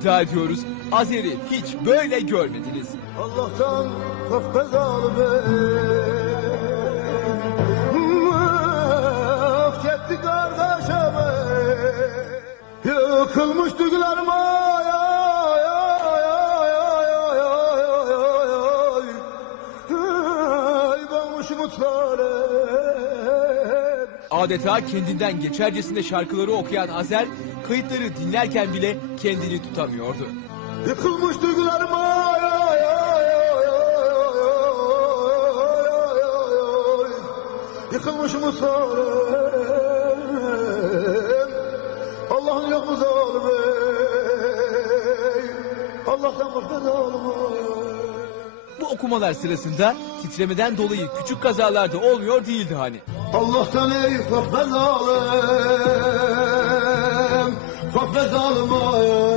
iddia ediyoruz. Azeri hiç böyle görmediniz. Allah'tan korkmaz ağlı Öfketti kardeşime Yıkılmış duygularıma Ay, ay, ay, ay, ay, ay, ay, ay, ay, ay, adeta kendinden geçercesine şarkıları okuyan Azer, kayıtları dinlerken bile kendini tutamıyordu. Yıkılmış duygularım ay Yıkılmış mı Allah'ın yok mu zalim Allah'tan bıktı zalim okumalar sırasında titremeden dolayı küçük kazalarda olmuyor değildi hani. Allah'tan ey korkmez alım, korkmez alım.